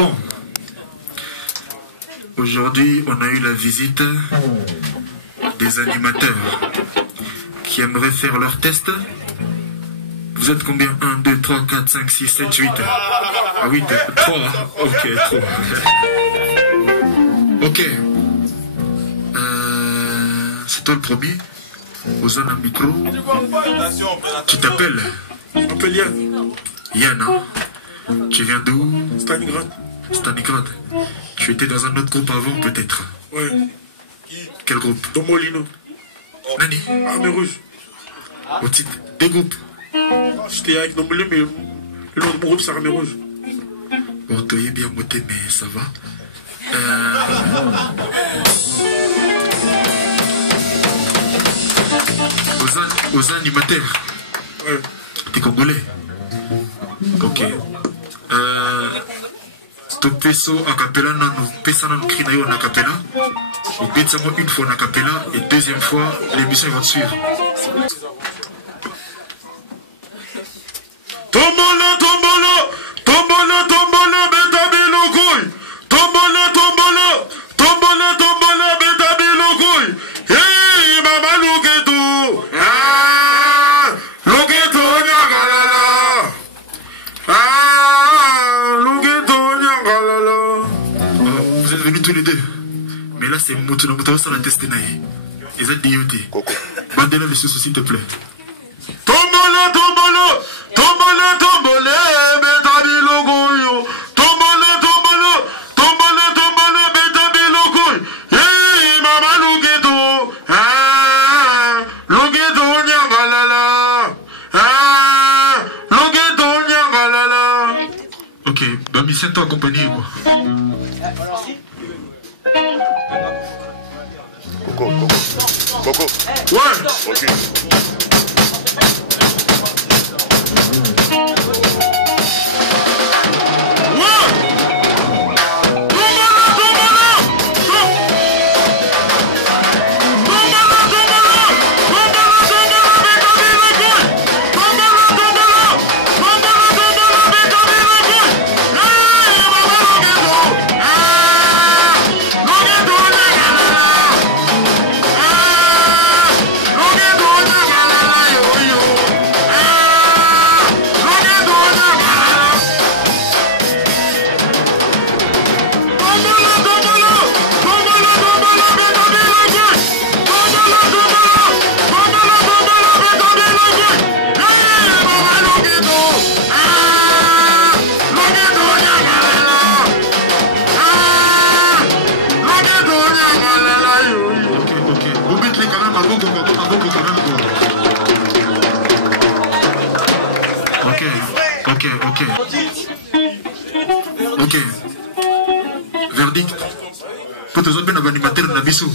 Bon. Aujourd'hui, on a eu la visite des animateurs qui aimeraient faire leur test. Vous êtes combien? 1, 2, 3, 4, 5, 6, 7, 8. Ah oui, 3. Ok, 3. Ok. C'est toi le premier. Ozan un micro. Tu t'appelles? Je m'appelle Yann. Yann, hein? Tu viens d'où? Stalingrad. Stalingrad. Tu étais dans un autre groupe avant, peut-être? Ouais. Quel groupe? Domolino. Nani? Armée Rouge. Au titre des groupes? J'étais avec Domolino, mais le nom de mon groupe, c'est Armée Rouge. Bon, tu es bien monté, mais ça va. Aux animateurs. Ouais. T'es congolais? Ok. Stop peso a cappella, non, pesa non cri na yo en acapella. Ou bête une fois en acapella et deuxième fois, l'émission va te suivre. Tombolo, tombolo, tombolo, tombolo, betabilo couille. Tombolo, tombolo, tombolo, tombolo, betabilo couille. Hey, mama, look at you. Ah, look at you, nyagalala. Ah, look at you, nyagalala. Vous êtes venus tous les deux. Mais là, c'est Moutouno Moutouno sur la test naïe. Ils êtes DIOT. Bandez-la les sous, s'il te plaît. Tombolo, tombolo, tombolo, tombolo, betabilo couille. Tombolo, tombolo, tombolo, tombolo, betabilo couille. Hey, mama, look at you. Ah, look at you, nyagalala. Ah, look at you, nyagalala. Ok, bah, mais c'est toi accompagné, quoi. Coco. Ouais. Ok. Ok. Verdict. Pour te donner un animateur de la bisou.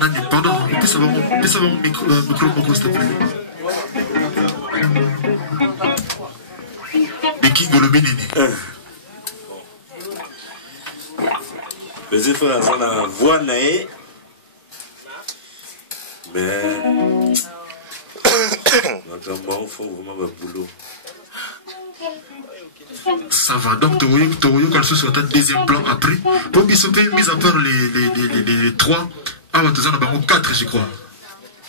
Nani, pardon. On peut savoir mon micro, s'il te plaît. De qui Golobinini? Les frères sont en voie naïe. Mais. Notamment, il faut vraiment un boulot. Ça va, donc tu vois quand ce soit ta deuxième plan après. Pour bisoper, mis à part les 3, ah, tu en as 4, je crois.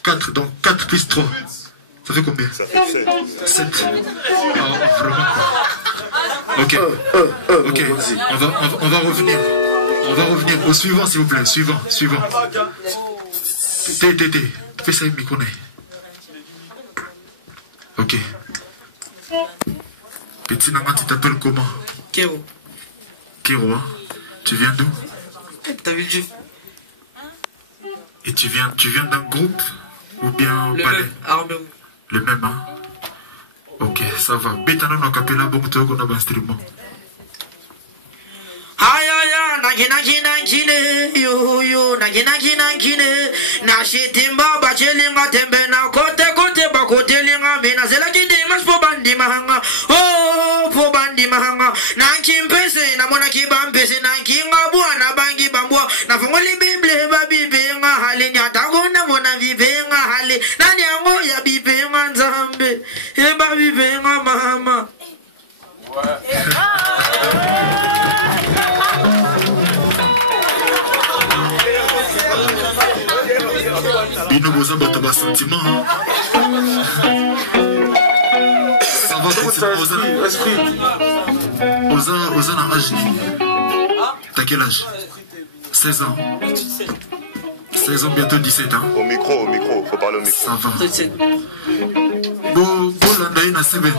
4, donc 4 plus 3. Ça fait combien? Ça fait 7. 7. Ah, vraiment quoi. Ok. Ok, on va revenir. On va revenir au suivant, s'il vous plaît. Suivant. Fais ça, il me connaît. Ok. Petit Nama, tu t'appelles comment? Kéro. Kéro, hein? Tu viens d'où? T'as vu Dieu? Et tu viens d'un groupe? Ou bien le palais? Même, Armée Rouge. Le même, hein? Ok, ça va. Bétana no capella, bon, tu as un instrument. Ayaya, nakine, yo, nakine, na shitimba, bachelinga, tembe, na kote, bakote, linga, mena, zela kidimas, po bandi mahanga, oh, po bandi mahanga, na kimpese, na mona kibampese, na kinga bua, na bangi bambua, na fungoli bible, babibenga, hali, nyatago, na mona vibenga, hali, na nyango, ya bibenga, nzambe, babibenga, mama. Ouais. boza bato ba sentiment. Ça va Oza na âge. T'as quel âge? 16 ans. 16 ans, bientôt 17 ans. Au micro, faut parler au micro. Ça va. Bon, l'andaï na semaine.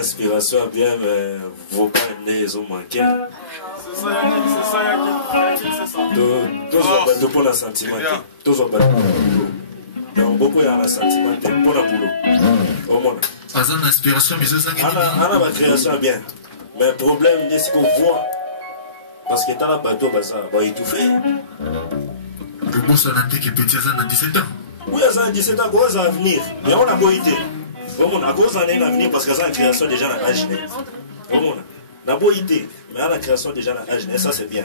Inspiration bien, mais vos pas ils ont manqué. C'est ça. Tous pour la sentiment. Tous ont battu. Donc beaucoup y a un sentiment pour la boulot. Pas une inspiration, mais c'est ça qui est bien. On a ma création bien. Mais le problème, c'est qu'on voit. Parce que t'as la bateau, ça va étouffer. Le bon santé qui est petit, ça a 17 ans. Oui, ça a 17 ans, ça va venir. Mais on a beau idée. On a cause d'année à venir parce que ça a création déjà dans l'âge. On a beau idée, mais la création déjà dans l'âge, ça c'est bien.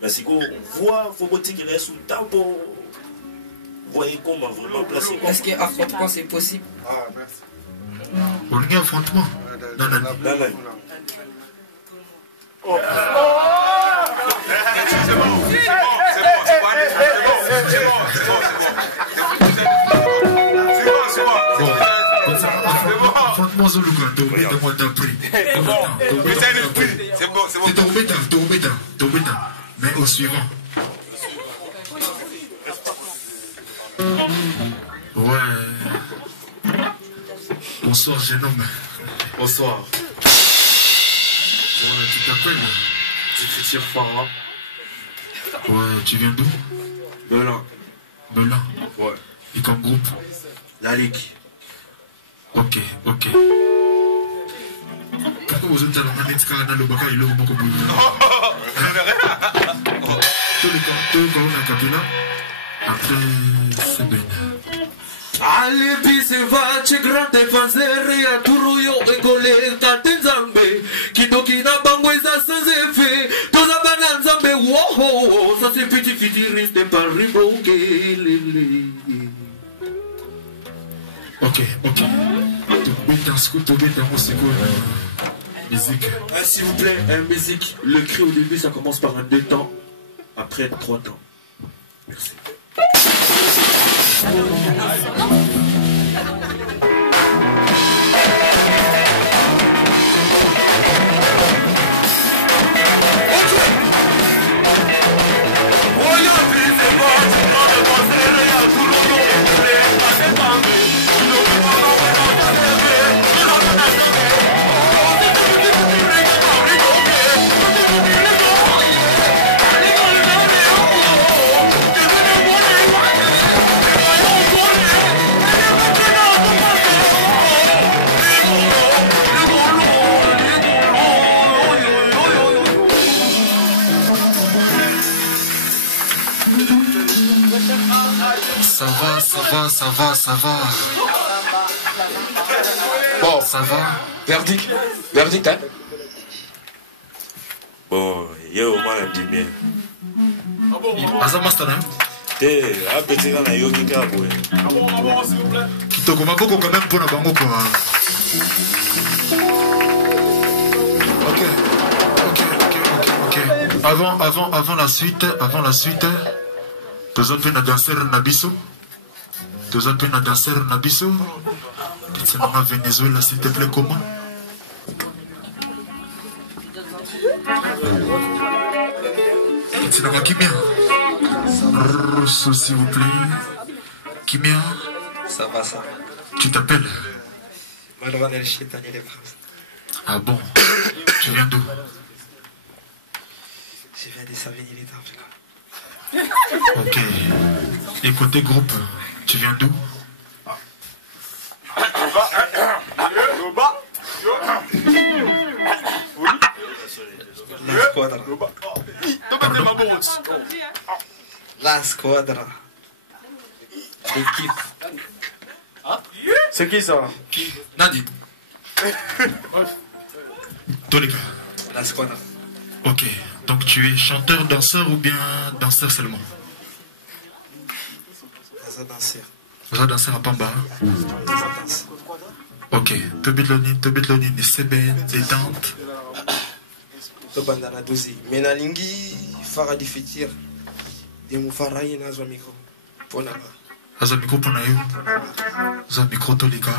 Mais si vous voyez, il faut qu'il est sous le temps pour voir comment vraiment placer. Est-ce qu'affrontement c'est possible? Ah, merci. On y a affrontement dans la nuit. Affrontement Zoluka, moi t'as pris. C'est bon. C'est tombé. Mais au suivant. Ouais. Bonsoir, jeune homme. Bonsoir. Ouais, tu t'appelles? C'est futur Farah. Ouais, tu viens d'où? Melun. Ouais. Et comme groupe? La Ligue. Ok. Pourquoi vous êtes dans le baka et le beaucoup de tous les cas, on a capé là. Après, c'est bien. Allez, puis c'est va, tu grand défenseur, à Tourouillon, écolé, Tatin Zambé, Kidoki n'a pas sans effet, tout la banane Zambé, wow, ça c'est petit futuriste de Paris, ok. Musique. S'il vous plaît, musique. Le cri au début, ça commence par un 2 temps, après 3 temps. Merci. Ça va. Bon, ça va. Verdict, hein? Bon, il y a au moins un petit bien. Azamastana. T'es un petit gars, il y a un petit gars. Kitoko maboko quand même pour la bango quoi. Ok. Avant la suite, tous un danseur Nabiso. Tous un danseur Nabiso. C'est maman Venezuela, s'il te plaît, comment? C'est maman Kimia. Rosso, s'il vous plaît. Kimia. Ça va, ça. Tu t'appelles? Marwan El Chitani Les Princes. Ah bon? Tu viens d'où? Je viens de Savigny-les Africains. Ok. Et côté groupe, tu viens d'où? La Squadra. La Squadra. L'équipe. C'est qui ça? Nadi. Tolika. La Squadra. Ok. Donc tu es chanteur, danseur ou bien danseur seulement? Danseur. Vous êtes danseur à Pamba? Danse. Ok. Tobit-Lonine, c'est bien, détente. Tobandana Dozi. Menalingi, Faradi Fitir. Demu Farayi Nazwa Miko. Ponaba. Aza micro pour naïo. Aza micro Tolika.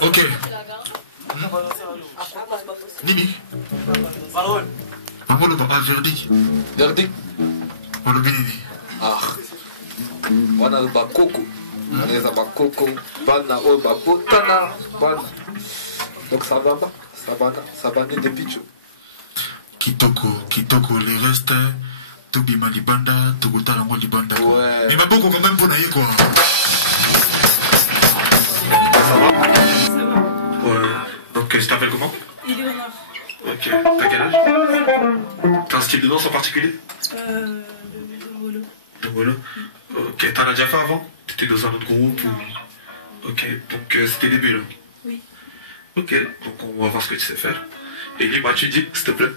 Ok. Nini. Maman le papa verdict. Verdict. On le binini. Ah. Wana bakoko. Anaweza bakoko. Bana o bakotana. Bana. Donc ça va pas. Ça va ni depuis tout. Kitoko, les restes. Tobima Libanda, Togota Lango Libanda. Ouais. Mais ma beaucoup quand même pour naïe quoi. Ouais. Donc tu t'appelles comment? Eleonore. Ok. T'as quel âge? T'as un style de danse en particulier? Dongolo. Ok. T'en as déjà fait avant? T'étais dans un autre groupe ou... Ok. Donc c'était le début là? Oui. Ok. Donc on va voir ce que tu sais faire. Et dis-moi, tu dis, s'il te plaît.